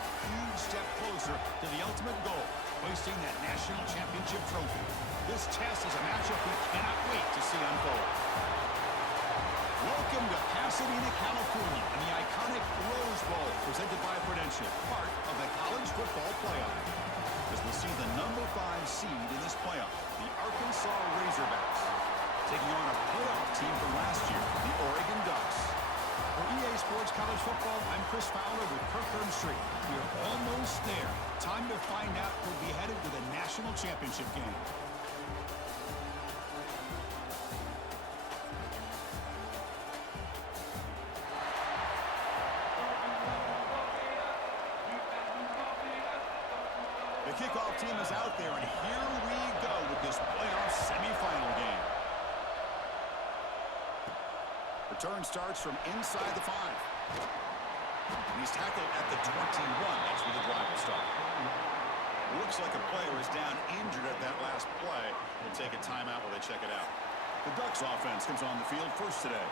huge step closer to the ultimate goal, hoisting that national championship trophy. This test is a matchup we cannot wait to see unfold. Welcome to Pasadena, California, and the iconic Rose Bowl, presented by Prudential, part of the college football playoff. As we see the number 5 seed in this playoff, the Arkansas Razorbacks, taking on a playoff team from last year, the Oregon Ducks. For EA Sports College Football, I'm Chris Fowler with Kirk Street. We're almost there. Time to find out who'll be headed to the national championship game. The kickoff team is out there, and here we go with this playoff semifinal game. Return starts from inside the 5. And he's tackled at the 21. That's where the drive will start. Looks like a player is down injured at that last play. We'll take a timeout while they check it out. The Ducks offense comes on the field first today.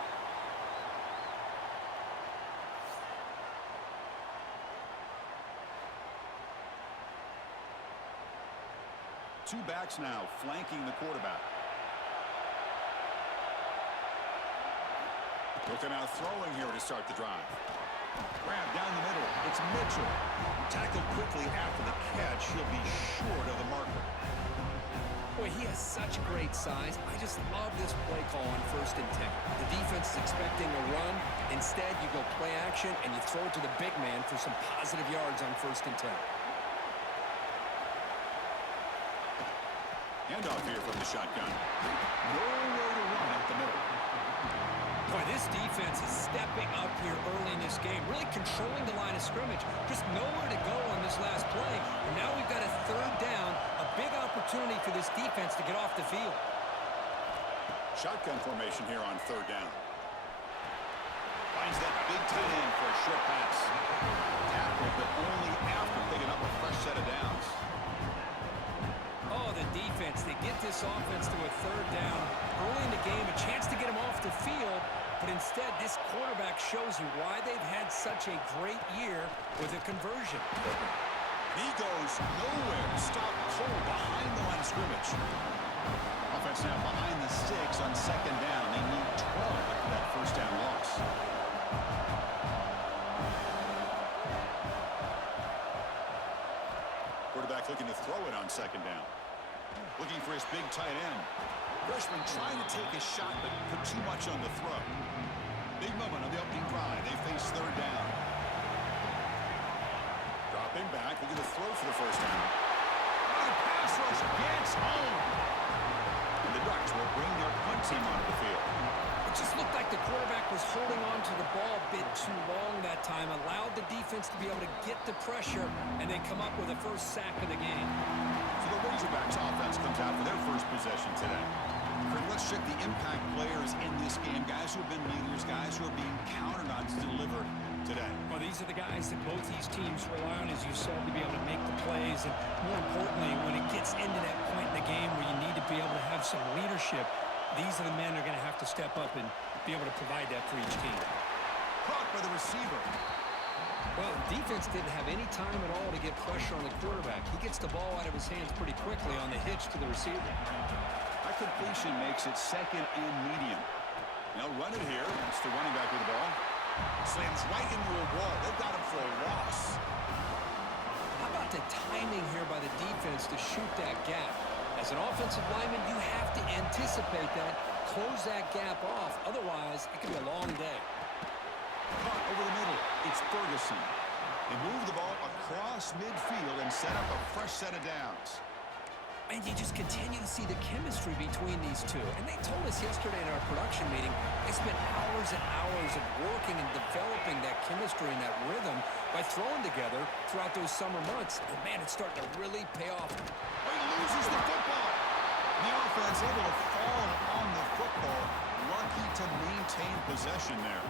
Two backs now flanking the quarterback. Looking out throwing here to start the drive. Grab down the middle. It's Mitchell. Tackled quickly after the catch. He'll be short of the marker. Boy, he has such great size. I just love this play call on 1st and 10. The defense is expecting a run. Instead, you go play action and you throw it to the big man for some positive yards on 1st and 10. Handoff here from the shotgun. Nowhere to run up the middle. Boy, this defense is stepping up here early in this game, really controlling the line of scrimmage. Just nowhere to go on this last play. And now we've got a 3rd down, a big opportunity for this defense to get off the field. Shotgun formation here on 3rd down. Finds that big tight end for a short pass. Tackled, but only after picking up a fresh set of downs. Oh, the defense, they get this offense to a 3rd down early in the game, a chance to get them off the field, but instead this quarterback shows you why they've had such a great year with a conversion. He goes nowhere, stopped cold behind the line of scrimmage. Offense now behind the 6 on 2nd down. They need 12 after that 1st down loss. Quarterback looking to throw it on 2nd down. Looking for his big tight end. Freshman trying to take a shot, but put too much on the throw. Big moment on the opening drive. They face 3rd down. Dropping back, looking to throw for the 1st down. And the pass rush gets home. And the Ducks will bring their punt team onto the field. It just looked like the quarterback was holding on to the ball a bit too long that time, allowed the defense to be able to get the pressure, and they come up with a 1st sack of the game. So the Razorbacks offense comes out for their first possession today. Let's check the impact players in this game, guys who have been leaders, guys who are being counted on to deliver today. Well, these are the guys that both these teams rely on, as you said, to be able to make the plays, and more importantly, when it gets into that point in the game where you need to be able to have some leadership, these are the men that are going to have to step up and be able to provide that for each team. Caught by the receiver. Well, the defense didn't have any time at all to get pressure on the quarterback. He gets the ball out of his hands pretty quickly on the hitch to the receiver. That completion makes it 2nd and medium. They'll run it here. It's the running back with the ball. Slams right into a wall. They've got him for a loss. How about the timing here by the defense to shoot that gap? As an offensive lineman, you have to anticipate that, close that gap off. Otherwise, it could be a long day. Caught over the middle. It's Ferguson. They move the ball across midfield and set up a fresh set of downs. And you just continue to see the chemistry between these two. And they told us yesterday in our production meeting, they spent hours and hours of working and developing that chemistry and that rhythm by throwing together throughout those summer months. And man, it's starting to really pay off. He loses the football. The offense able to fall on the football. Lucky to maintain possession there.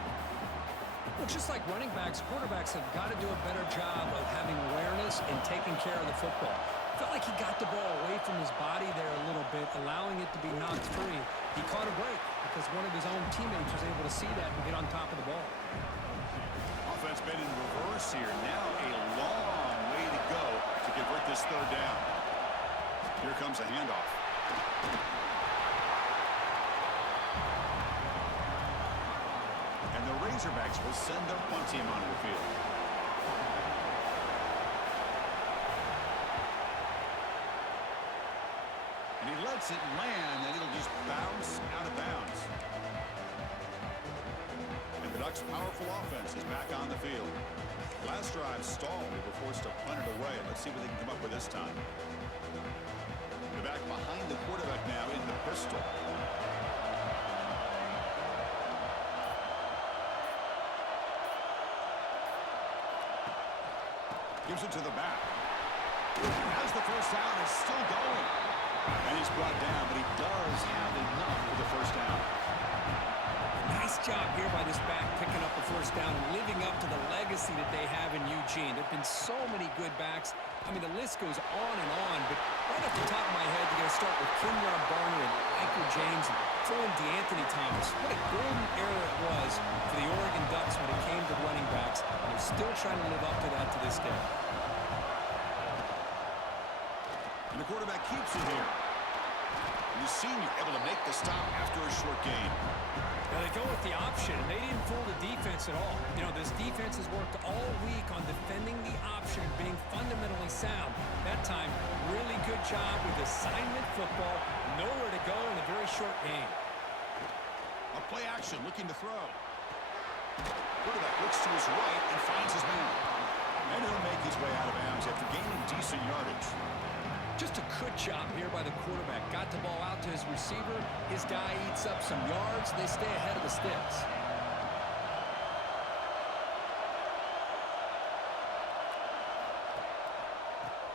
Well, just like running backs, quarterbacks have got to do a better job of having awareness and taking care of the football. Felt like he got the ball away from his body there a little bit, allowing it to be knocked free. He caught a break because one of his own teammates was able to see that and get on top of the ball. Offense been in reverse here. Now a long convert this third down. Here comes a handoff. And the Razorbacks will send their punt team onto the field. And he lets it land, and it'll just bounce out of bounds. And the Ducks' powerful offense is back on the field. Last drive stalled. They were forced to punt it away. Let's see what they can come up with this time. They're back behind the quarterback now in the pistol. Gives it to the back. Has the first down. It's still going. And he's brought down, but he does have enough for the first down. Nice job here by this back picking up the first down and living up to the legacy that they have in Eugene. There have been so many good backs. I mean, the list goes on and on, but right off the top of my head, you're going to start with Kenyon Barner and Michael James and throw in DeAnthony Thomas. What a golden era it was for the Oregon Ducks when it came to running backs. And they're still trying to live up to that to this day. And the quarterback keeps it here. And the senior able to make the stop after a short gain. Now they go with the option, and they didn't fool the defense at all. You know, this defense has worked all week on defending the option, being fundamentally sound. That time, really good job with assignment football. Nowhere to go in a very short game. A play action, looking to throw. Quarterback looks to his right and finds his man. And he'll make his way out of bounds after gaining decent yardage. Just a good job here by the quarterback. Got the ball out to his receiver. His guy eats up some yards. They stay ahead of the sticks.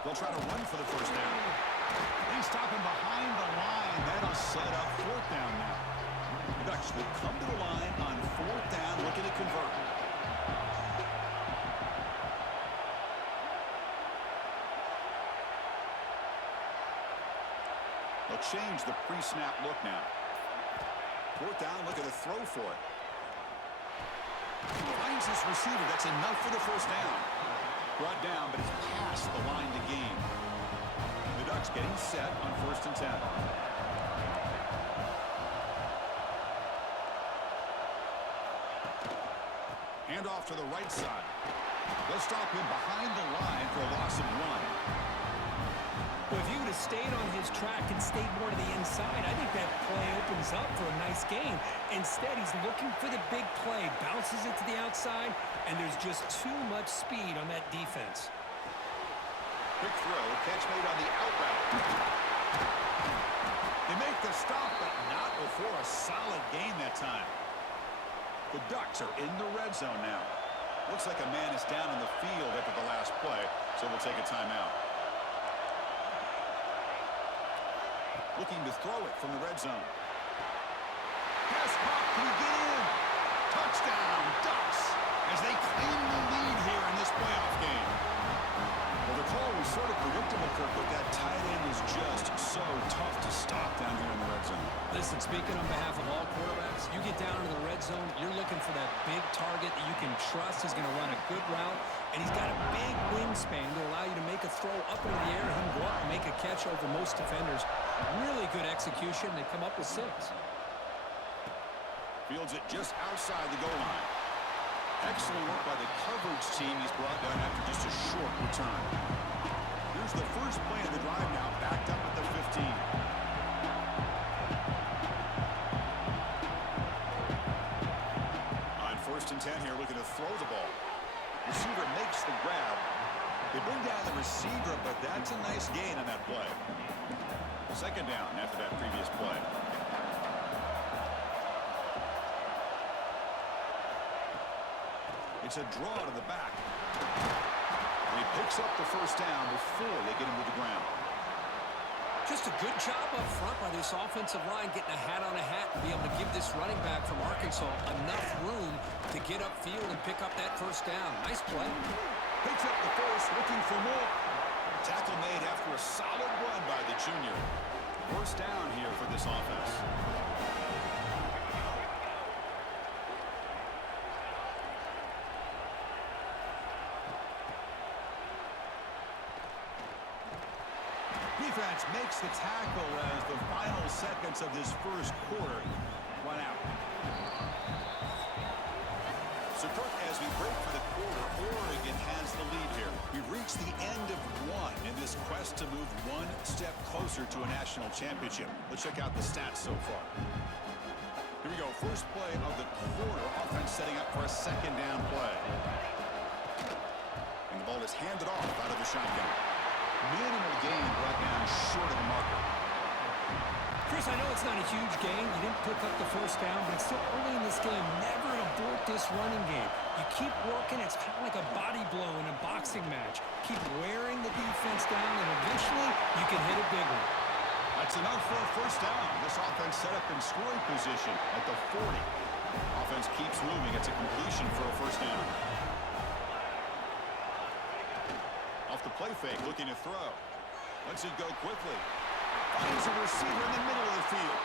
They'll try to run for the first down. They stop him behind the line. That'll set up fourth down now. The Ducks will come to the line on fourth down, looking to convert. They'll change the pre-snap look now. Fourth down, look at the throw for it. Finds his receiver. That's enough for the first down. Brought down, but it's past the line to gain. The Ducks getting set on 1st and 10. Hand off to the right side. They'll stop him behind the line for a loss of 1. Well, if you would have stayed on his track and stayed more to the inside, I think that play opens up for a nice game. Instead, he's looking for the big play, bounces it to the outside, and there's just too much speed on that defense. Quick throw, catch made on the out route. They make the stop, but not before a solid gain that time. The Ducks are in the red zone now. Looks like a man is down in the field after the last play, so we'll take a timeout. Looking to throw it from the red zone. Pass caught. Can he get in? Touchdown, Ducks, as they claim the lead here in this playoff game. Well, the call was sort of predictable, Kirk, but that tight end is just so tough to stop down here in the red zone. Listen, speaking on behalf of all quarterbacks, you get down into the red zone, you're looking for that big target that you can trust is going to run a good route, and he's got a big wingspan to allow you to make a throw up into the air and him go up and make a catch over most defenders. Really good execution. They come up with 6. Fields it just outside the goal line. Excellent work by the coverage team. He's brought down after just a short return. Here's the first play of the drive now, backed up at the 15. On 1st and 10 here, looking to throw the ball. Receiver makes the grab. They bring down the receiver, but that's a nice gain on that play. Second down after that previous play. It's a draw to the back. And he picks up the first down before they get him to the ground. Just a good job up front by this offensive line, getting a hat on a hat and be able to give this running back from Arkansas enough room to get upfield and pick up that first down. Nice play. Picks up the first, looking for more. Tackle made after a solid run by the junior. First down here for this offense. defense makes the tackle as the final seconds of this first quarter run out. So, Kirk, as we break for the quarter, Oregon has the lead here. We've reached the end of one in this quest to move one step closer to a national championship. Let's check out the stats so far. Here we go. First play of the quarter. Offense setting up for a second down play. And the ball is handed off out of the shotgun. Minimal gain brought down short of the marker. Chris, I know it's not a huge gain. You didn't pick up the first down, but it's still early in this game. Never abort this running game. You keep working. It's kind of like a body blow in a boxing match. Keep wearing the defense down, and eventually you can hit a big one. That's enough for a first down. This offense set up in scoring position at the 40. Offense keeps moving. It's a completion for a first down. Off the play fake, looking to throw. Lets it go quickly. Finds a receiver in the middle of the field.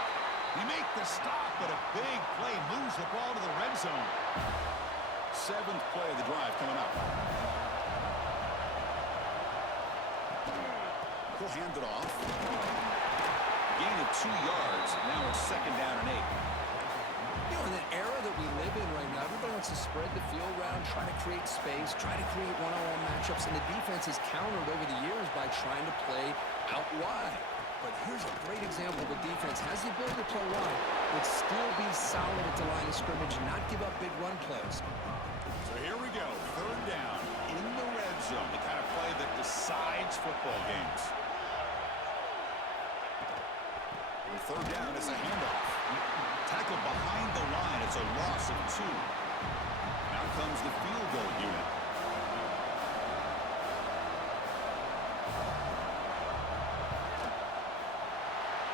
He makes the stop, but a big play moves the ball to the red zone. Seventh play of the drive coming up. He'll hand it off. Gain of 2 yards. Now it's second down and 8. You know, in the era that we live in right now, everybody wants to spread the field around, try to create space, try to create one-on-one matchups, and the defense has countered over the years by trying to play out wide. But here's a great example of a defense has the ability to play wide, but still be solid at the line of scrimmage and not give up big run plays. So here we go. Third down in the red zone. The kind of play that decides football games. And third down is a handoff. Tackled behind the line. It's a loss of 2. Now comes the field goal unit.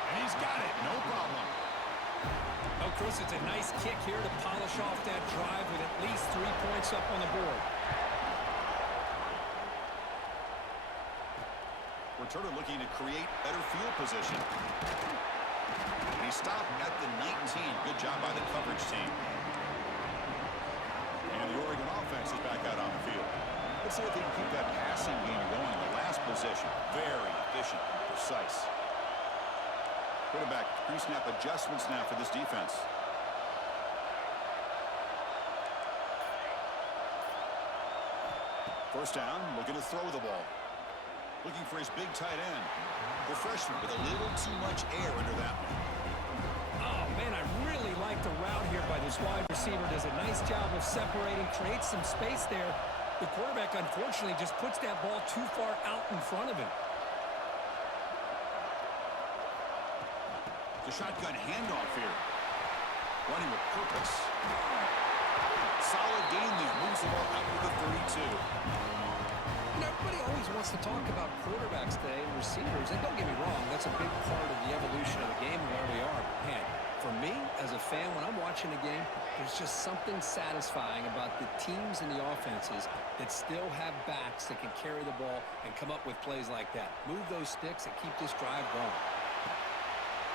And he's got it. No problem. Oh, Chris, it's a nice kick here to polish off that drive with at least 3 points up on the board. Returner looking to create better field position. And he stopped at the 19. Good job by the coverage team. And the Oregon offense is back out on the field. Let's see if they can keep that passing game going in the last possession. Very efficient and precise. Quarterback pre-snap adjustments now for this defense. First down, looking to throw the ball. Looking for his big tight end. The freshman with a little too much air under that one. Oh, man, I really like the route here by this wide receiver. Does a nice job of separating, creates some space there. The quarterback, unfortunately, just puts that ball too far out in front of him. The shotgun handoff here. Running with purpose. Solid gain there. Moves the ball out to the 32. You know, everybody always wants to talk about quarterbacks today and receivers, and don't get me wrong, that's a big part of the evolution of the game and where we are. Man, for me, as a fan, when I'm watching a game, there's just something satisfying about the teams and the offenses that still have backs that can carry the ball and come up with plays like that. Move those sticks and keep this drive going.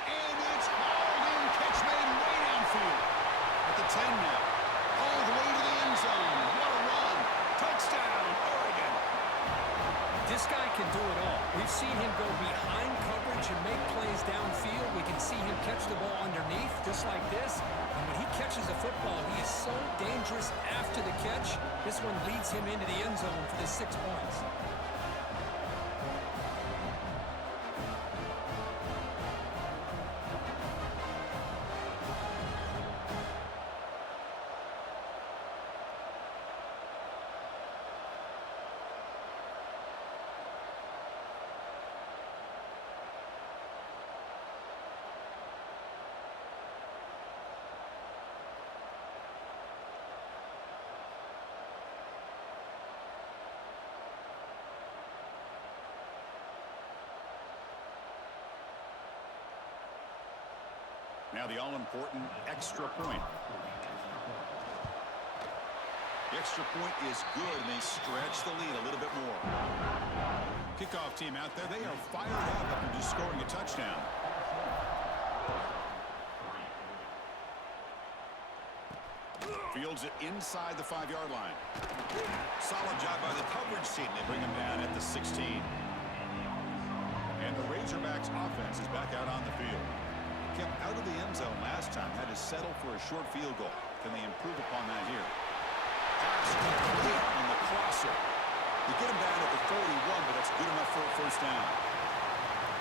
And it's hauled in. Catch made way downfield. At the 10 now. All the way to the end zone. What a run. Touchdown, Oregon. This guy can do it all. We've seen him go behind coverage and make plays downfield. We can see him catch the ball underneath, just like this. And when he catches the football, he is so dangerous after the catch. This one leads him into the end zone for the 6 points. Now the all-important extra point. The extra point is good, and they stretch the lead a little bit more. Kickoff team out there, they are fired up after just scoring a touchdown. Fields it inside the 5-yard line. Solid job by the coverage team. They bring him down at the 16. And the Razors Razorbacks offense is back out on the field. Kept out of the end zone last time, had to settle for a short field goal. Can they improve upon that here? Pass complete on the crosser. They get him down at the 41, but that's good enough for a first down.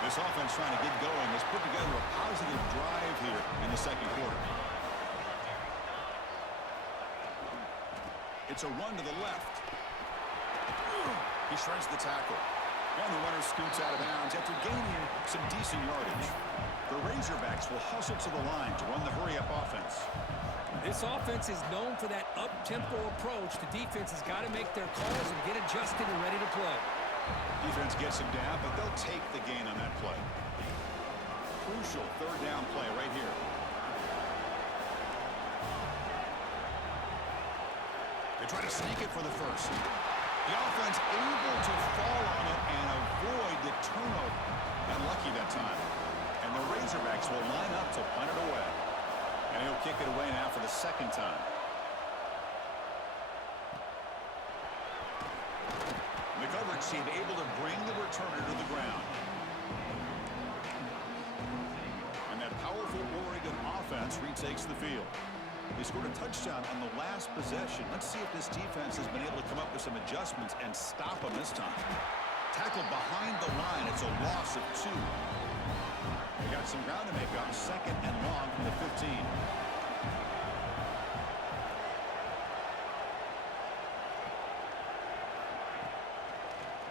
This offense trying to get going has put together a positive drive here in the second quarter. It's a run to the left. He shreds the tackle. And the runner scoots out of bounds after gaining some decent yardage. The Razorbacks will hustle to the line to run the hurry-up offense. This offense is known for that up-tempo approach. The defense has got to make their calls and get adjusted and ready to play. Defense gets him down, but they'll take the gain on that play. Crucial third down play right here. They try to sneak it for the first. The offense able to fall on it and avoid the turnover. Unlucky that time. And the Razorbacks will line up to punt it away. And he'll kick it away now for the second time. The coverage team able to bring the returner to the ground. And that powerful Oregon offense retakes the field. They scored a touchdown on the last possession. Let's see if this defense has been able to come up with some adjustments and stop them this time. Tackled behind the line. It's a loss of 2. They got some ground to make up. Second and long from the 15.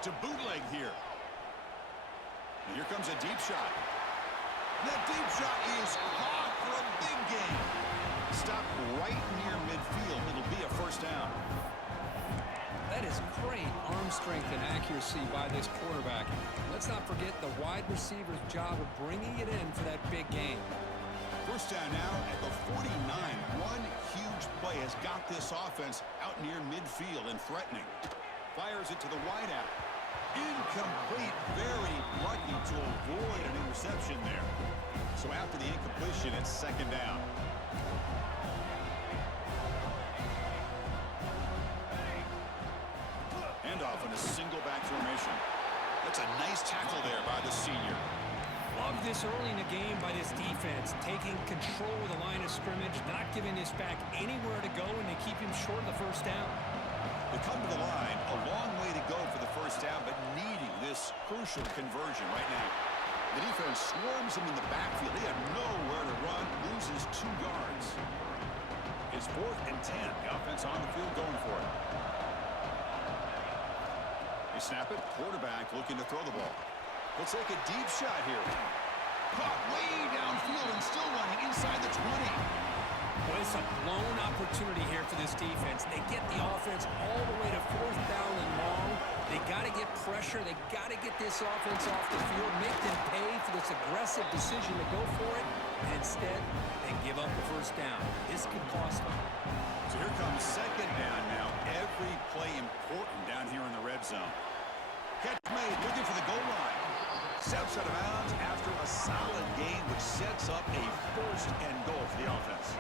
To bootleg here. And here comes a deep shot. That deep shot is caught for a big gain. Stop right near midfield. It'll be a first down. That is great arm strength and accuracy by this quarterback. Let's not forget the wide receiver's job of bringing it in for that big gain. First down now at the 49. One huge play has got this offense out near midfield and threatening. Fires it to the wideout. Incomplete. Very lucky to avoid an interception there. So after the incompletion, it's second down. Handoff in a single back formation. That's a nice tackle there by the senior. Love this early in the game by this defense, taking control of the line of scrimmage, not giving this back anywhere to go, and they keep him short of the first down. They come to the line, a long way to go for the first down, but needing this crucial conversion right now. The defense swarms him in the backfield. He had nowhere to run, loses 2 yards. It's 4th and 10. The offense on the field going for it. They snap it. Quarterback looking to throw the ball. He'll take a deep shot here. Caught way downfield and still running inside the 20. Well, it's a blown opportunity here for this defense. They get the offense all the way to 4th down and long. They got to get pressure. They got to get this offense off the field, make them pay for this aggressive decision to go for it. And instead, they give up the first down. This could cost them. So here comes second down now. Every play important down here in the red zone. Catch made, looking for the goal line. Steps out of bounds after a solid gain, which sets up a first and goal for the offense.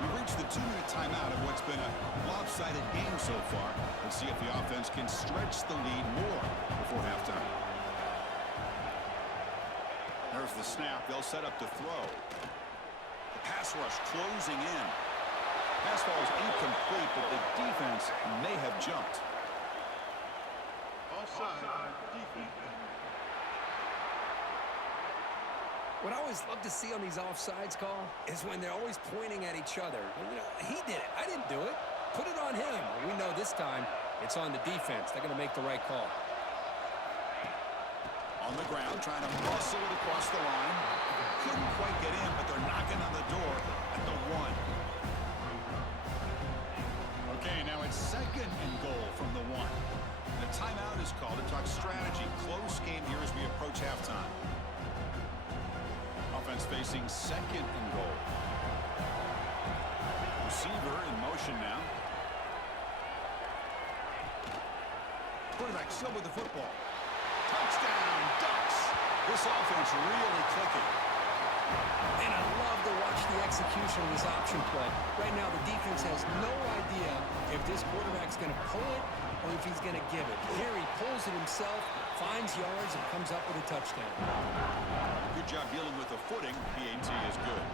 We've reached the 2-minute timeout of what's been a lopsided game so far. Let's see if the offense can stretch the lead more before halftime. There's the snap. They'll set up to throw. The pass rush closing in. Pass ball is incomplete, but the defense may have jumped. Offside defense. What I always love to see on these offsides call is when they're always pointing at each other. You know, he did it. I didn't do it. Put it on him. We know this time it's on the defense. They're going to make the right call. On the ground, trying to muscle it across the line. Couldn't quite get in, but they're knocking on the door at the 1. Okay, now it's second and goal from the 1. The timeout is called to talk strategy. Close game here as we approach halftime. Offense facing second and goal. Receiver in motion now. Quarterback still with the football. Touchdown, Ducks. This offense really clicking. And I love to watch the execution of this option play. Right now, the defense has no idea if this quarterback's going to pull it or if he's going to give it. Here he pulls it himself, finds yards and comes up with a touchdown. Good job dealing with the footing. PAT is good.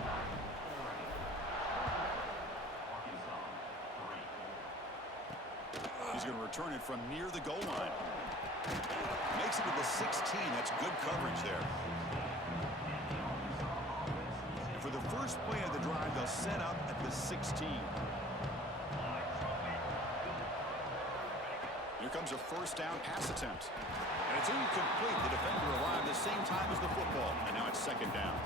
He's going to return it from near the goal line. Makes it to the 16. That's good coverage there. And for the first play of the drive, they'll set up at the 16. Here comes a first down pass attempt. And it's incomplete. The defender arrived the same time as the football. And now it's second down.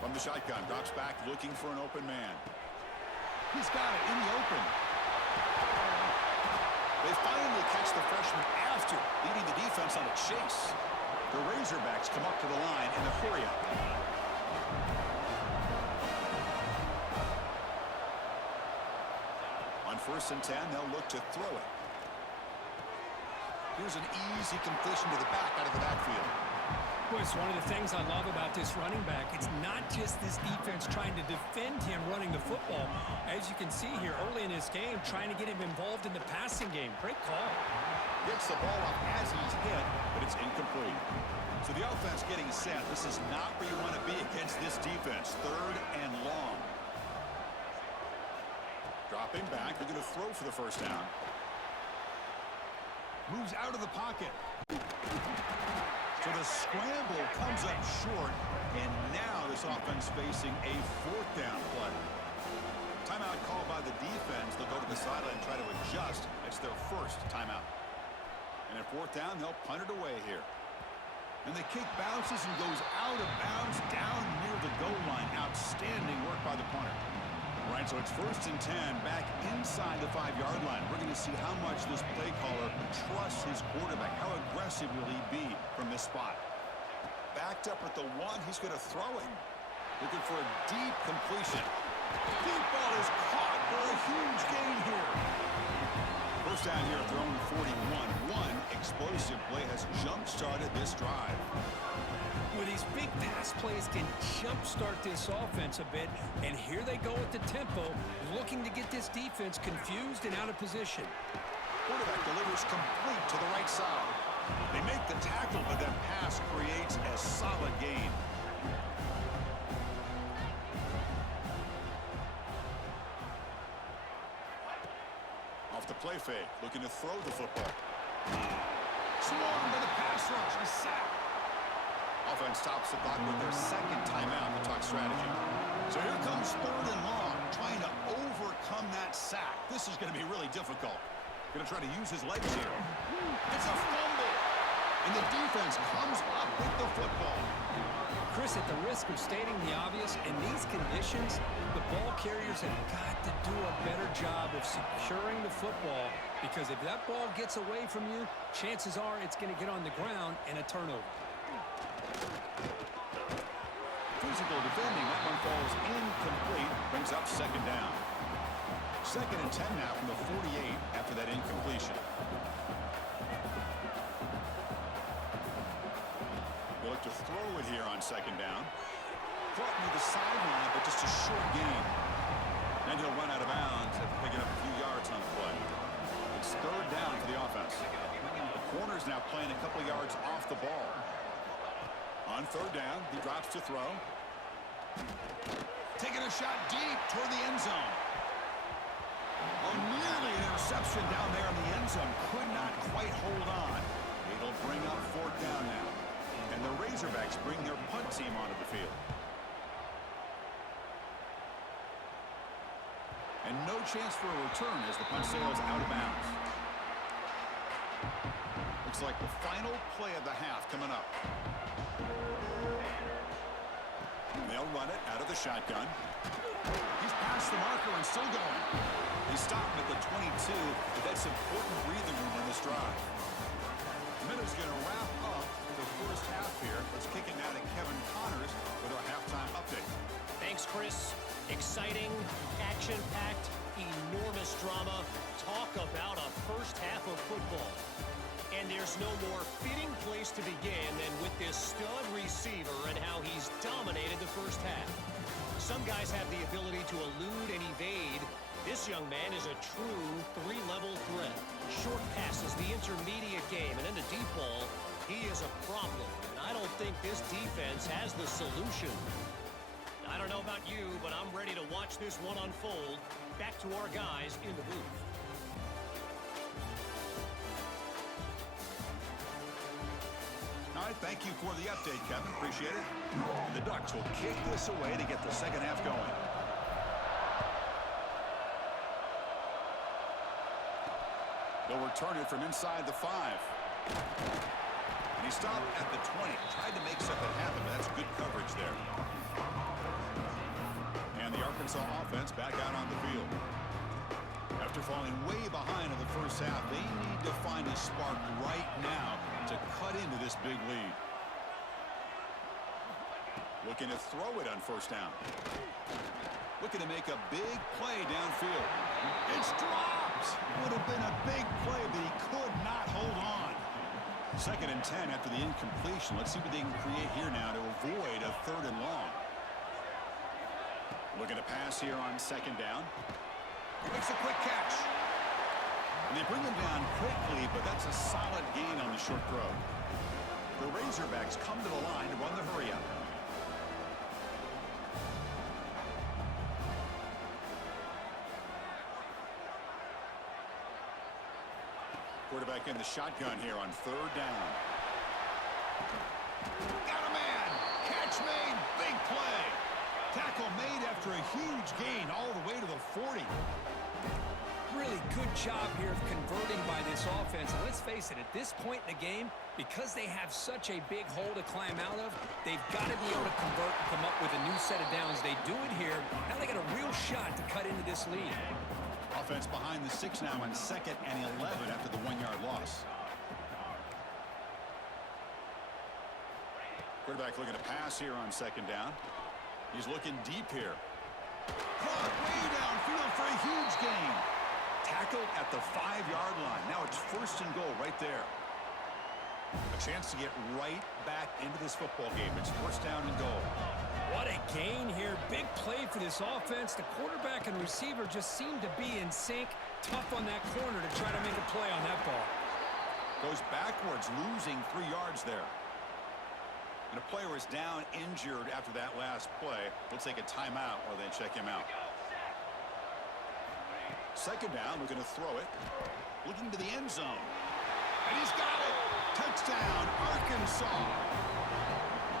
From the shotgun, drops back looking for an open man. He's got it in the open. They finally catch the freshman after leading the defense on a chase. The Razorbacks come up to the line in a hurry-up. On 1st and 10, they'll look to throw it. Here's an easy completion to the back out of the backfield. Boy, it's one of the things I love about this running back. It's not just this defense trying to defend him running the football. As you can see here early in this game, trying to get him involved in the passing game. Great call. Gets the ball up as he's hit, but it's incomplete. So the offense getting set. This is not where you want to be against this defense. 3rd and long. Dropping back. They're going to throw for the first down. Moves out of the pocket. So the scramble comes up short, and now this offense facing a 4th down play. Timeout called by the defense. They'll go to the sideline and try to adjust. It's their first timeout. And at 4th down, they'll punt it away here. And the kick bounces and goes out of bounds down near the goal line. Outstanding work by the punter. All right, so it's 1st and 10 back inside the 5-yard line. We're going to see how much this play caller trusts his quarterback. How aggressive will he be from this spot? Backed up at the 1. He's going to throw it. Looking for a deep completion. Deep ball is caught for a huge gain here. First down here, thrown 41. One explosive play has jump-started this drive. With these big pass plays can jumpstart this offense a bit, and here they go at the tempo, looking to get this defense confused and out of position. Quarterback delivers complete to the right side. They make the tackle, but that pass creates a solid gain. Off the play fake, looking to throw the football. Swarmed by the pass rush, a sack. Offense stops the clock with their 2nd timeout to talk strategy. So here comes 3rd and long, trying to overcome that sack. This is going to be really difficult. Going to try to use his legs here. It's a fumble. And the defense comes up with the football. Chris, at the risk of stating the obvious, in these conditions, the ball carriers have got to do a better job of securing the football, because if that ball gets away from you, chances are it's going to get on the ground and a turnover. Physical defending. That one falls incomplete. Brings up 2nd down. 2nd and 10 now from the 48 after that incompletion. They look to throw it here on 2nd down. Caught near the sideline, but just a short gain. And he'll run out of bounds after picking up a few yards on the play. It's 3rd down for the offense. The corner's now playing a couple yards off the ball. On 3rd down, he drops to throw. Taking a shot deep toward the end zone. Oh, nearly an interception down there in the end zone. Could not quite hold on. It'll bring up 4th down now. And the Razorbacks bring their punt team onto the field. And no chance for a return as the punt sails out of bounds. Looks like the final play of the half coming up. They'll run it out of the shotgun. He's past the marker and still going. He's stopped at the 22, but that's important breathing room on this drive. The minute's going to wrap up the first half here. Let's kick it now to Kevin Connors with our halftime update. Thanks, Chris. Exciting, action-packed, enormous drama. Talk about a first half of football. And there's no more fitting place to begin than with this stud receiver and how he's dominated the first half. Some guys have the ability to elude and evade. This young man is a true three-level threat. Short passes, the intermediate game, and in the deep ball, he is a problem. And I don't think this defense has the solution. I don't know about you, but I'm ready to watch this one unfold. Back to our guys in the booth. All right, thank you for the update, Kevin. Appreciate it. And the Ducks will kick this away to get the second half going. They'll return it from inside the 5. And he stopped at the 20. Tried to make something happen, but that's good coverage there. And the Arkansas offense back out on the field. After falling way behind in the first half, they need to find a spark right now to cut into this big lead. Looking to throw it on first down. Looking to make a big play downfield. It's dropped. Would have been a big play, but he could not hold on. 2nd and 10 after the incompletion. Let's see what they can create here now to avoid a 3rd and long. Looking to pass here on 2nd down. Makes a quick catch. And they bring him down quickly, but that's a solid gain on the short throw. The Razorbacks come to the line to run the hurry up. Quarterback in the shotgun here on 3rd down. Got a man. Catch made. Big play. Tackle made after a huge gain all the way to the 40. Really good job here of converting by this offense. And let's face it, at this point in the game, because they have such a big hole to climb out of, they've got to be able to convert and come up with a new set of downs. They do it here. Now they got a real shot to cut into this lead. Offense behind the 6 now on 2nd and 11 after the 1-yard loss. Quarterback looking to pass here on 2nd down. He's looking deep here. Caught way downfield for a huge gain. Tackled at the 5-yard line. Now it's 1st and goal right there. A chance to get right back into this football game. It's 1st down and goal. What a gain here. Big play for this offense. The quarterback and receiver just seem to be in sync. Tough on that corner to try to make a play on that ball. Goes backwards, losing 3 yards there. And a player is down injured after that last play. We'll take a timeout while they check him out. 2nd down, looking to throw it. Looking to the end zone. And he's got it. Touchdown, Arkansas.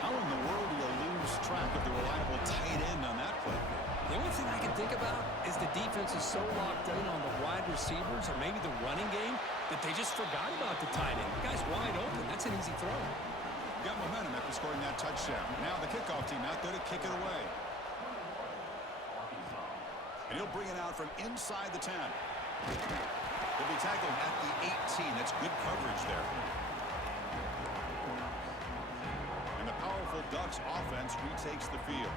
How in the world do you lose track of the reliable tight end on that play? The only thing I can think about is the defense is so locked in on the wide receivers or maybe the running game that they just forgot about the tight end. The guy's wide open. That's an easy throw. Got momentum after scoring that touchdown. Now the kickoff team out there to kick it away. And he'll bring it out from inside the 10. He'll be tackled at the 18. That's good coverage there. And the powerful Ducks offense retakes the field.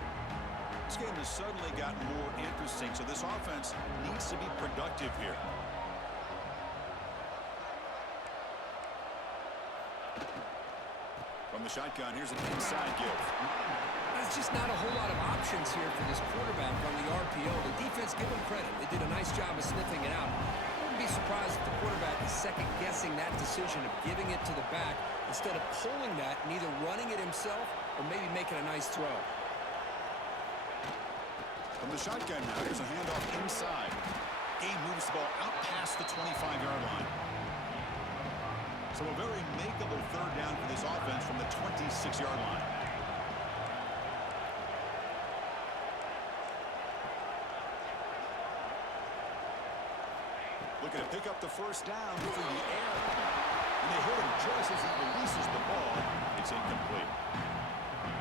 This game has suddenly gotten more interesting, so this offense needs to be productive here. From the shotgun, here's an inside give. There's just not a whole lot of options here for this quarterback on the RPO. The defense, give them credit. They did a nice job of sniffing it out. I wouldn't be surprised if the quarterback is second-guessing that decision of giving it to the back instead of pulling that and either running it himself or maybe making a nice throw. From the shotgun now, here's a handoff inside. Game moves the ball out past the 25-yard line. So a very makeable 3rd down for this offense from the 26-yard line. Looking to pick up the 1st down through the air. And they hit him just as he releases the ball. It's incomplete.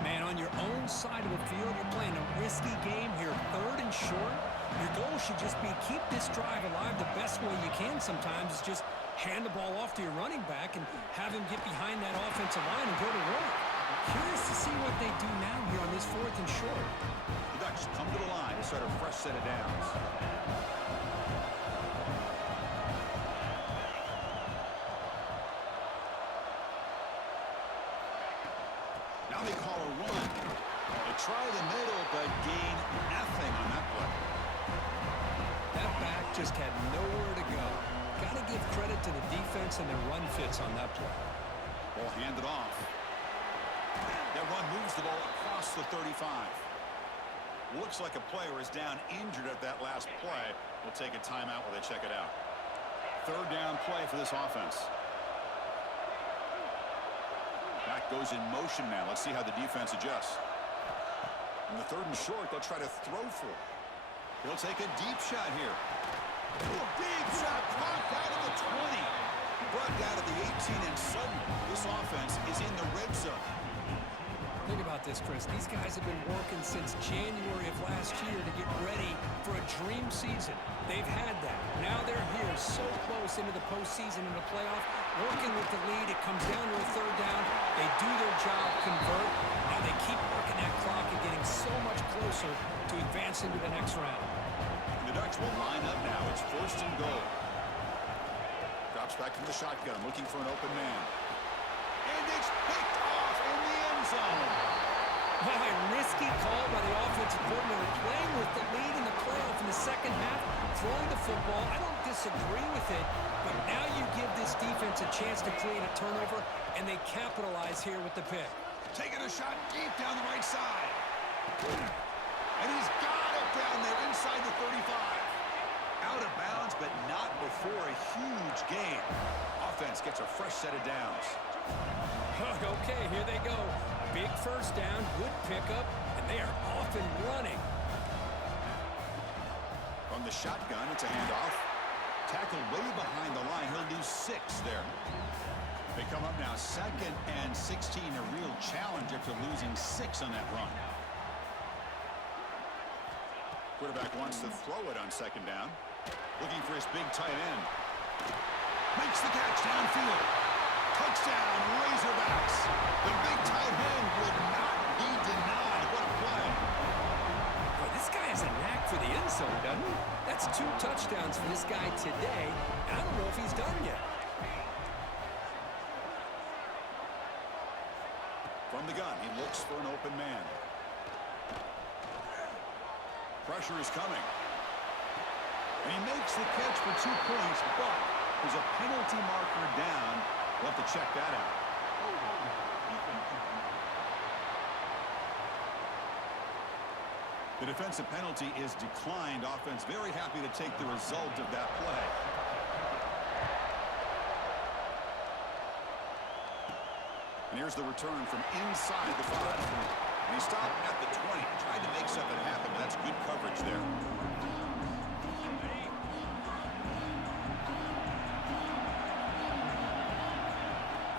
Man, on your own side of the field, you're playing a risky game here. 3rd and short. Your goal should just be keep this drive alive the best way you can sometimes. Is just hand the ball off to your running back and have him get behind that offensive line and go to work. Curious to see what they do now here on this 4th and short. The Ducks come to the line to start a fresh set of downs. Now they call a run. They try the middle, but gain nothing on that play. That just had nowhere to go. Got to give credit to the defense and their run fits on that play. Ball handed off. That run moves the ball across the 35. Looks like a player is down injured at that last play. We'll take a timeout while they check it out. Third down play for this offense. Back goes in motion now. Let's see how the defense adjusts. In the third and short, they'll try to throw for it. He'll take a deep shot here. Deep shot blocked out of the 20. Brought down to the 18, and suddenly this offense is in the red zone. Think about this, Chris. These guys have been working since January of last year to get ready for a dream season. They've had that. Now they're here so close into the postseason and the playoff, working with the lead. It comes down to a third down. They do their job, convert. Now they keep working that clock and getting so much closer to advancing to the next round. The Ducks will line up now. It's first and goal. Drops back from the shotgun, looking for an open man. And it's picked off in the end zone. A risky call by the offensive coordinator, playing with the lead in the playoff in the second half, throwing the football. I don't disagree with it, but now you give this defense a chance to create a turnover, and they capitalize here with the pick. Taking a shot deep down the right side. And he's got it down there inside the 35. Out of bounds, but not before a huge gain. Offense gets a fresh set of downs. Okay, here they go. Big first down, good pickup, and they are off and running. From the shotgun, it's a handoff. Tackled way behind the line. He'll lose 6 there. They come up now, 2nd and 16, a real challenge after losing 6 on that run. Quarterback wants to throw it on 2nd down. Looking for his big tight end. Makes the catch downfield. Touchdown, Razorbacks. The big tight end would not be denied. What a play. Boy, this guy has a knack for the end zone, doesn't he? That's 2 touchdowns for this guy today. I don't know if he's done yet. From the gun, he looks for an open man. Pressure is coming. And he makes the catch for 2 points, but there's a penalty marker down. We'll have to check that out. The defensive penalty is declined. Offense very happy to take the result of that play. And here's the return from inside the 5. And he stopped at the 20. Tried to make something happen, but that's good coverage there.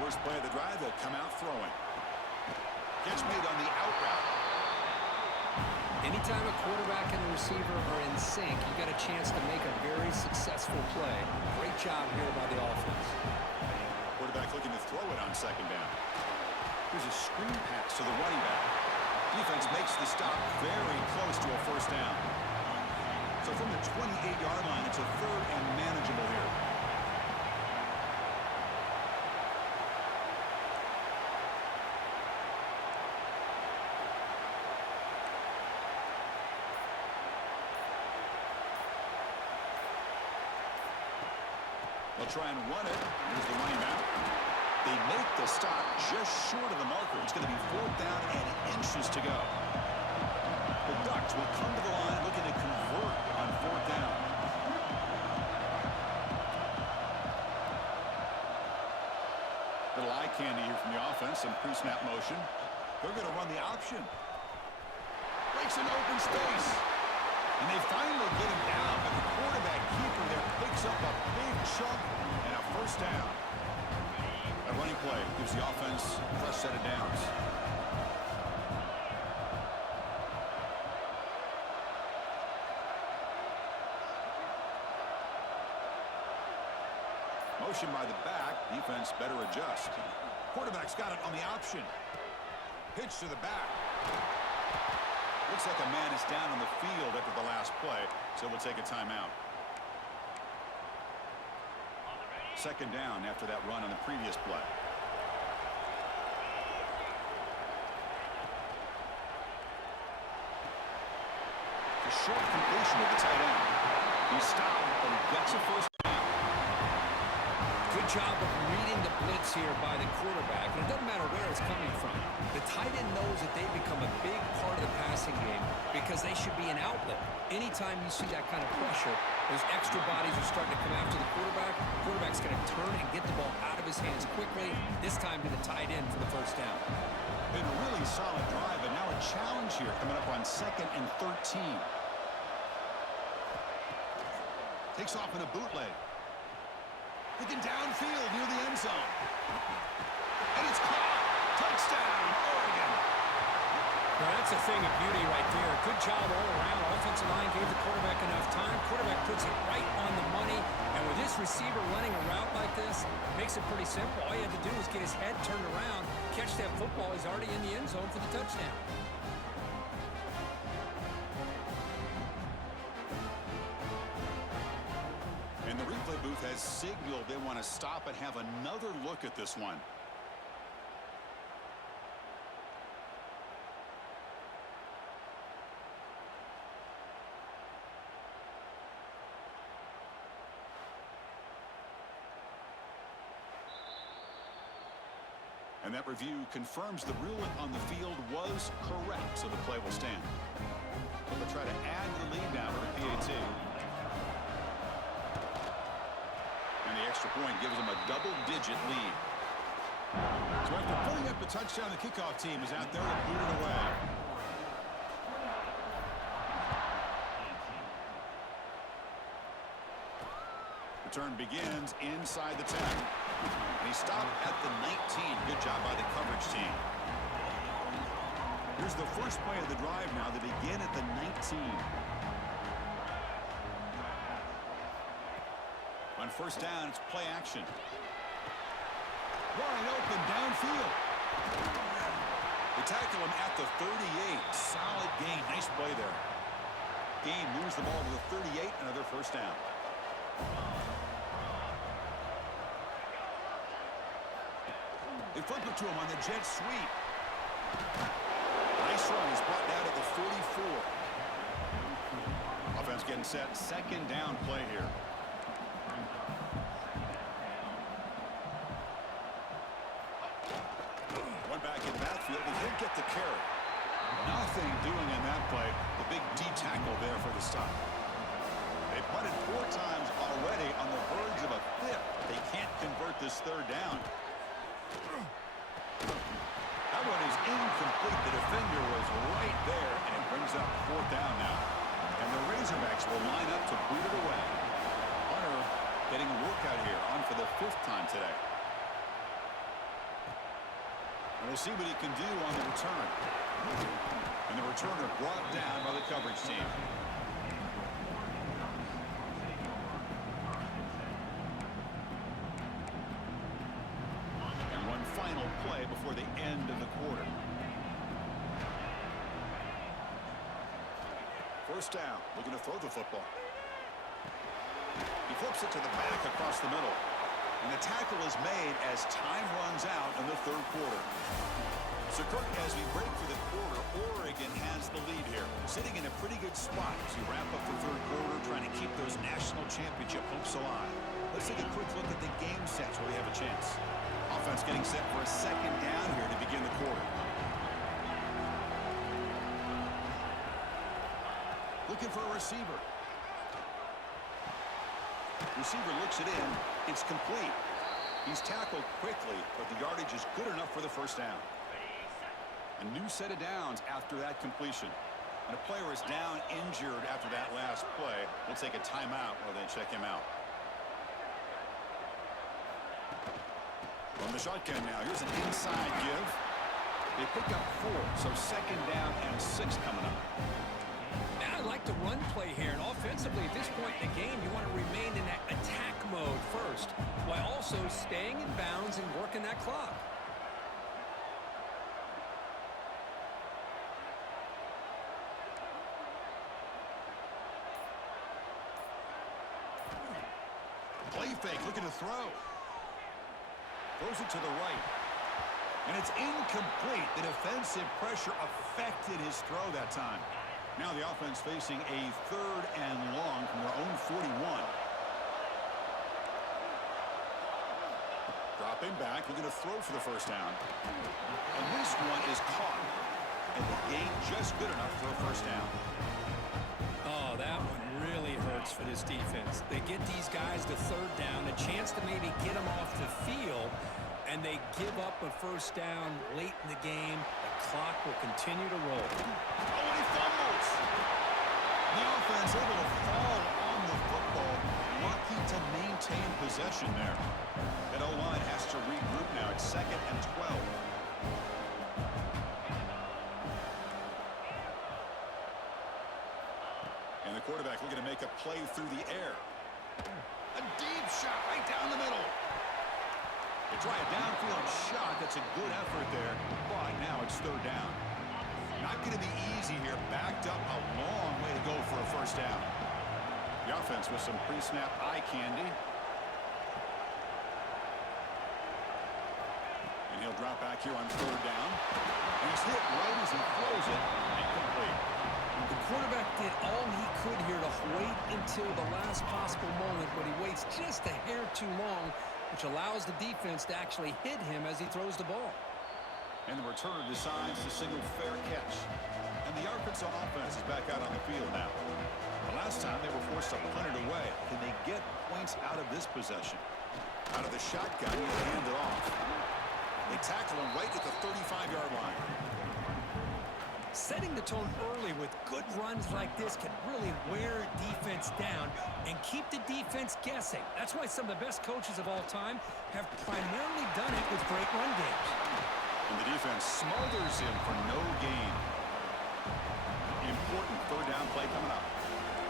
First play of the drive, they'll come out throwing. Catch made on the out route. Anytime a quarterback and a receiver are in sync, you got a chance to make a very successful play. Great job here by the offense. Quarterback looking to throw it on 2nd down. Here's a screen pass to the running back. Defense makes the stop very close to a first down. So from the 28-yard line, it's a 3rd and manageable here. They'll try and run it. Here's the running back. They make the stop just short of the marker. It's going to be 4th down and inches to go. The Ducks will come to the line looking to convert on 4th down. Little eye candy here from the offense. Some pre-snap motion. They're going to run the option. Breaks an open space. And they finally get him down, but the quarterback keeper there picks up a big chunk and a first down. A running play gives the offense a fresh set of downs. Motion by the back. Defense better adjust. Quarterback's got it on the option. Pitch to the back. Looks like a man is down on the field after the last play, so we'll take a timeout. 2nd down after that run on the previous play. The short completion of the tight end. He stopped, but he gets a first down. Good job of reading the blitz here by the quarterback. And it doesn't matter where it's coming from. The tight end knows that they become a big part of the passing game because they should be an outlet. Anytime you see that kind of pressure, those extra bodies are starting to come after the quarterback. Quarterback's going to turn and get the ball out of his hands quickly, this time to the tight end for the first down. Been a really solid drive, and now a challenge here coming up on 2nd and 13. Takes off in a bootleg. Looking downfield near the end zone. And it's caught. Touchdown, Oregon. Well, that's a thing of beauty right there. Good job all around. Offensive line gave the quarterback enough time. Quarterback puts it right on the money. And with this receiver running a route like this, it makes it pretty simple. All you had to do was get his head turned around, catch that football. He's already in the end zone for the touchdown. And the replay booth has signaled they want to stop and have another look at this one. And that review confirms the ruling on the field was correct, so the play will stand. So they'll try to add the lead now for the PAT. And the extra point gives them a double-digit lead. So after putting up the touchdown, the kickoff team is out there to boot it away. Return begins inside the 10. And he stopped at the 19. Good job by the coverage team. Here's the first play of the drive now. They begin at the 19. On first down, it's play action. Wide open downfield. They tackle him at the 38. Solid gain. Nice play there. Gain moves the ball to the 38. Another first down. They flip it to him on the jet sweep. Nice run. He's brought down at the 44. Offense getting set. Second down play here. One back in backfield. He did get the carry. Nothing doing in that play. The big D tackle there for the stop. They punted 4 times already on the verge of a 5th. They can't convert this third down. That one is incomplete. The defender was right there, and it brings up 4th down now. And the Razorbacks will line up to boot it away. Hunter getting a workout here, on for the 5th time today. And we'll see what he can do on the return. And the returner brought down by the coverage team. Final play before the end of the quarter. First down, looking to throw the football. He flips it to the back across the middle. And the tackle is made as time runs out in the 3rd quarter. So, Kirk, as we break for the quarter, Oregon has the lead here, sitting in a pretty good spot as we wrap up the 3rd quarter, trying to keep those national championship hopes alive. Let's take a quick look at the game sets where we have a chance. Offense getting set for a second down here to begin the quarter. Looking for a receiver. Receiver looks it in. It's complete. He's tackled quickly, but the yardage is good enough for the first down. A new set of downs after that completion. And a player is down injured after that last play. We'll take a timeout while they check him out. From the shotgun now, here's an inside give. They pick up 4, so second down and 6 coming up. Now I like the run play here, and offensively at this point in the game, you want to remain in that attack mode first, while also staying in bounds and working that clock. Play fake, looking to throw. Throws it to the right. And it's incomplete. The defensive pressure affected his throw that time. Now the offense facing a 3rd and long from their own 41. Dropping back, looking to throw for the first down. And this one is caught. And the gain just good enough for a first down. Oh, that one really hurts for this defense. They get these guys to 3rd down, a chance to maybe get them off the field, and they give up a first down late in the game. The clock will continue to roll. Oh, and he fumbles. The offense able to fall on the football, lucky to maintain possession there. That O-line has to regroup now. It's 2nd and 12. And the quarterback looking to make a play through the air. A deep shot right down the middle. They try a downfield shot. That's a good effort there. But now it's 3rd down. Not going to be easy here. Backed up a long way to go for a first down. The offense with some pre-snap eye candy. And he'll drop back here on 3rd down. And he's hit right as he throws it. Incomplete. The quarterback did all he could here to wait until the last possible moment, but he waits just a hair too long, which allows the defense to actually hit him as he throws the ball. And the returner decides to single fair catch. And the Arkansas offense is back out on the field now. The last time they were forced to punt it away. Can they get points out of this possession? Out of the shotgun, you hand it off. They tackle him right at the 35-yard line. Setting the tone early with good runs like this can really wear defense down and keep the defense guessing. That's why some of the best coaches of all time have primarily done it with great run games. And the defense smothers him for no gain. Important 3rd down play coming up.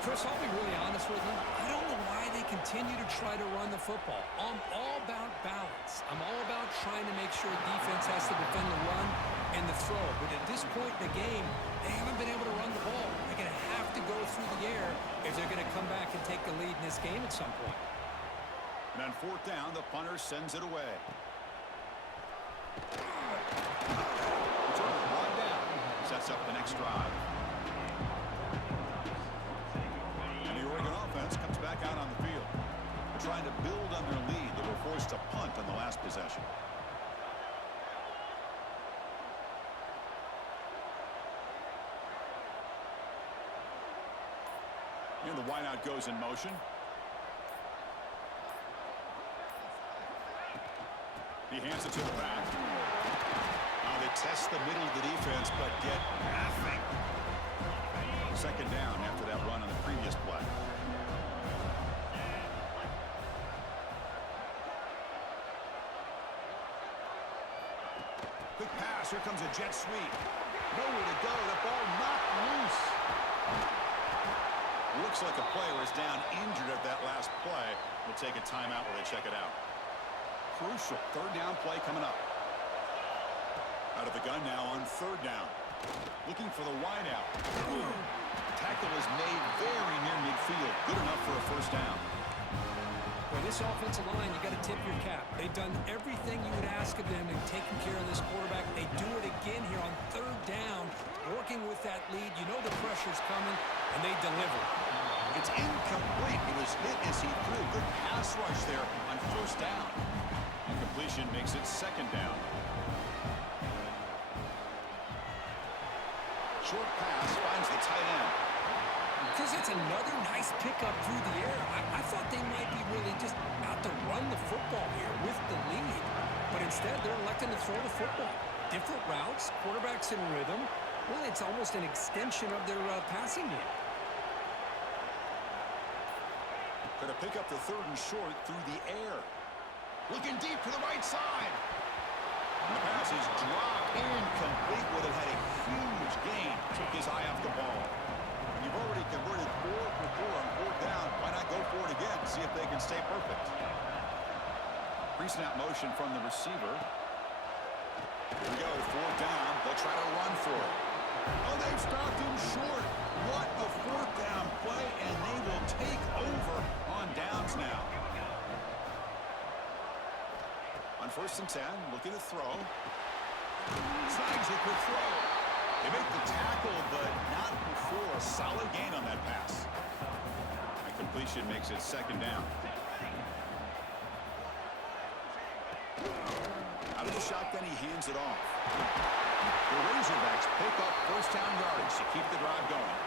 Chris, I'll be really honest with you. I don't know why they continue to try to run the football. I'm all about balance. I'm all about trying to make sure defense has to defend the run and the throw. But at this point in the game, they haven't been able to run the ball. They're going to have to go through the air if they're going to come back and take the lead in this game at some point. And on 4th down, the punter sends it away. Return brought down. Sets up the next drive. And the Oregon offense comes back out on the field. They're trying to build on their lead. They were forced to punt on the last possession. And the wideout goes in motion. He hands it to the back. Now they test the middle of the defense, but get nothing. 2nd down after that run on the previous play. Quick pass. Here comes a jet sweep. Nowhere to go. The ball knocked loose. Looks like a player is down injured at that last play. We'll take a timeout while they check it out. Crucial 3rd down play coming up. Out of the gun now on 3rd down. Looking for the wideout. Tackle is made very near midfield. Good enough for a first down. Well, this offensive line, you got to tip your cap. They've done everything you would ask of them in taking care of this quarterback. They do it again here on 3rd down, working with that lead. You know the pressure's coming, and they deliver. It's incomplete. He was hit as he threw. Good pass rush there on 1st down. Incompletion makes it 2nd down. Short pass finds the tight end. Because it's another nice pickup through the air. I thought they might be really just about to run the football here with the lead. But instead, they're electing to throw the football. Different routes, quarterbacks in rhythm. Well, it's almost an extension of their passing game. Going to pick up the 3rd and short through the air. Looking deep to the right side. And the pass is dropped incomplete. Would have had a huge gain. Took his eye off the ball. And you've already converted 4 for 4 on 4th down. Why not go for it again? See if they can stay perfect. Pre-snap motion from the receiver. Here we go, 4th down. They'll try to run for it. Oh, they've stopped him short. What a 4th down play, and they will take over on downs now. On 1st and 10, looking to throw. Snags a quick throw. They make the tackle, but not before solid gain on that pass. A completion makes it second down. Out of the shotgun, he hands it off. The Razorbacks pick up first down yardage to keep the drive going.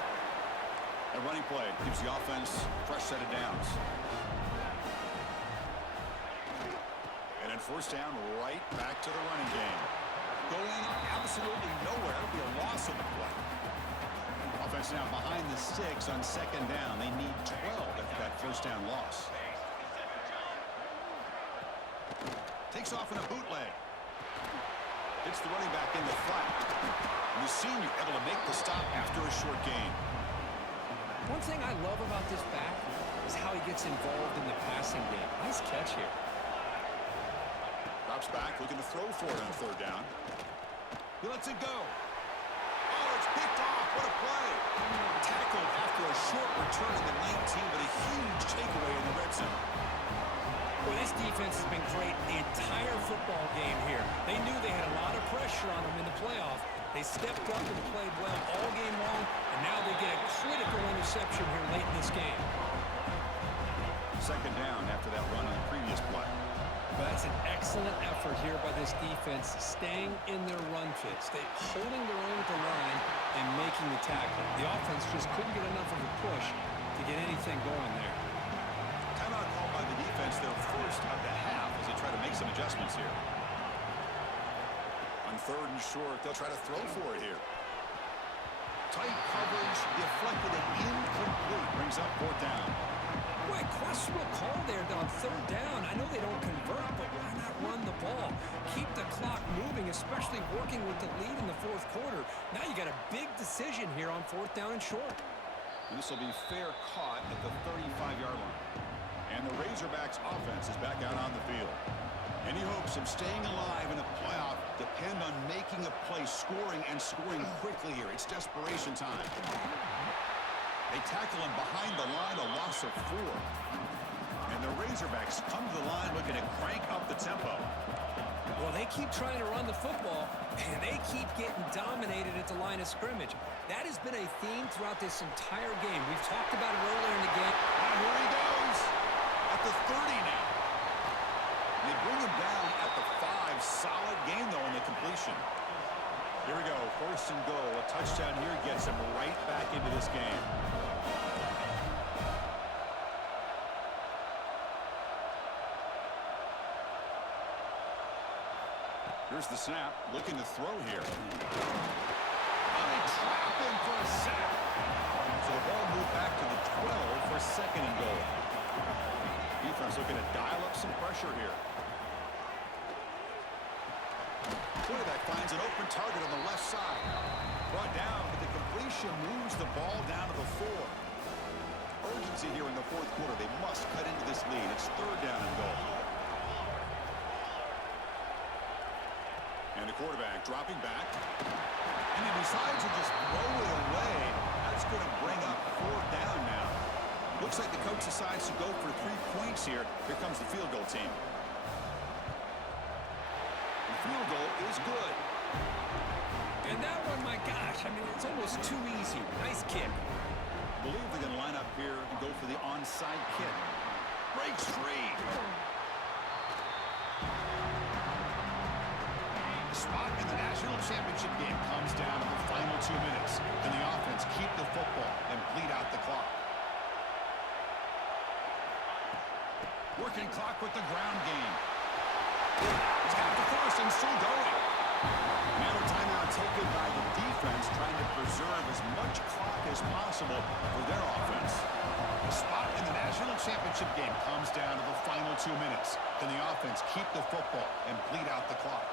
A running play gives the offense a fresh set of downs. And then first down, right back to the running game. Going absolutely nowhere. It'll be a loss of the play. Offense now behind the sticks on second down. They need 12 after that first down loss. Takes off in a bootleg. Hits the running back in the flat. And the senior able to make the stop after a short gain. One thing I love about this back is how he gets involved in the passing game. Nice catch here. Drops back, looking to throw for it on third down. He lets it go. Oh, it's picked off. What a play. Tackled after a short return in the 19, but a huge takeaway in the red zone. Well, this defense has been great the entire football game here. They knew they had a lot of pressure on them in the playoff. They stepped up and played well all game long, and now they get a critical interception here late in this game. Second down after that run on the previous play. But that's an excellent effort here by this defense, staying in their run fits. They holding their own at the line and making the tackle. The offense just couldn't get enough of a push to get anything going there. Timeout called by the defense, their first of the half, as they try to make some adjustments here. On third and short, they'll try to throw for it here. Tight coverage, deflected and incomplete. Brings up fourth down. Boy, questionable call there on third down. I know they don't convert, but why not run the ball? Keep the clock moving, especially working with the lead in the fourth quarter. Now you got a big decision here on fourth down and short. And this will be fair caught at the 35-yard line. And the Razorbacks offense is back out on the field. Any hopes of staying alive in the playoff depend on making a play, scoring quickly here. It's desperation time. They tackle him behind the line, a loss of 4. And the Razorbacks come to the line looking to crank up the tempo. Well, they keep trying to run the football, and they keep getting dominated at the line of scrimmage. That has been a theme throughout this entire game. We've talked about it earlier in the game. And here he goes at the 30 now. They bring him down at the 5. Solid game, though, on the completion. Here we go, first and goal. A touchdown here gets him right back into this game. Here's the snap, looking to throw here. Oh, they trap him for a sack. So the ball moved back to the 12 for second and goal. Defense looking to dial up some pressure here. Quarterback finds an open target on the left side. Brought down, but the completion moves the ball down to the 4. Urgency here in the fourth quarter. They must cut into this lead. It's third down and goal. And the quarterback dropping back. And he decides to just throw it away. That's going to bring up fourth down now. Looks like the coach decides to go for 3 points here. Here comes the field goal team. The field goal is good. And that one, my gosh, I mean, it's almost too easy. Nice kick. I believe they're going to line up here and go for the onside kick. Breaks free. The spot in the national championship game comes down to the final 2 minutes. Can the offense keep the football and bleed out the clock? Working clock with the ground game. He's got the first and still going. Now a timeout taken by the defense, trying to preserve as much clock as possible for their offense. The spot in the national championship game comes down to the final 2 minutes. Can the offense keep the football and bleed out the clock?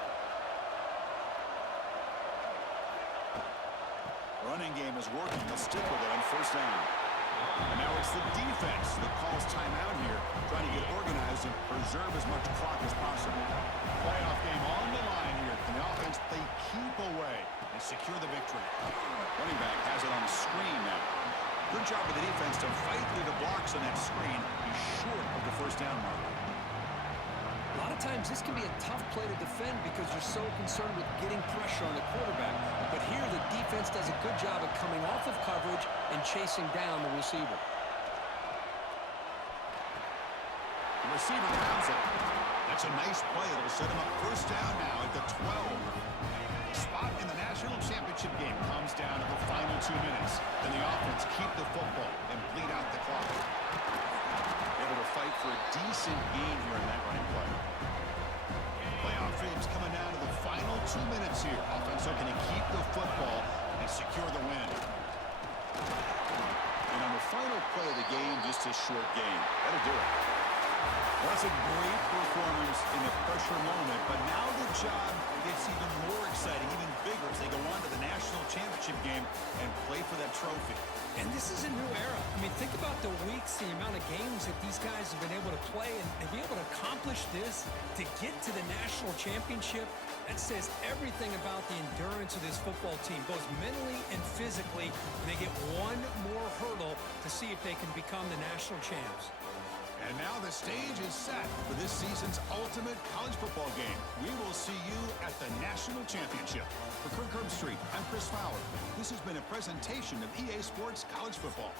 Running game is working. They'll stick with it on first down. And now it's the defense that calls timeout here, trying to get organized and preserve as much clock as possible. Playoff game on the line here. Can the offense they keep away and secure the victory? Running back has it on the screen now. Good job of the defense to fight through the blocks on that screen. He's short of the first down mark. A lot of times this can be a tough play to defend because you're so concerned with getting pressure on the quarterback. But here the defense does a good job of coming off of coverage and chasing down the receiver. The receiver grabs it. That's a nice play. It'll set him up first down now at the 12. Spot in the national championship game comes down to the final 2 minutes. Then the offense keep the football and bleed out the clock. Able to fight for a decent gain here in that running play. Playoff dreams coming down to the final 2 minutes here. Offense looking to keep the football and secure the win. And on the final play of the game, just a short gain. That'll do it. Well, that's a great performance in the pressure moment, but now the job gets even more exciting, even bigger as they go on to the national championship game and play for that trophy. And this is a new era. I mean, think about the weeks, the amount of games that these guys have been able to play, and be able to accomplish this, to get to the national championship. That says everything about the endurance of this football team, both mentally and physically. And they get one more hurdle to see if they can become the national champs. And now the stage is set for this season's ultimate college football game. We will see you at the national championship. For Kirk Herbstreit, I'm Chris Fowler. This has been a presentation of EA Sports College Football.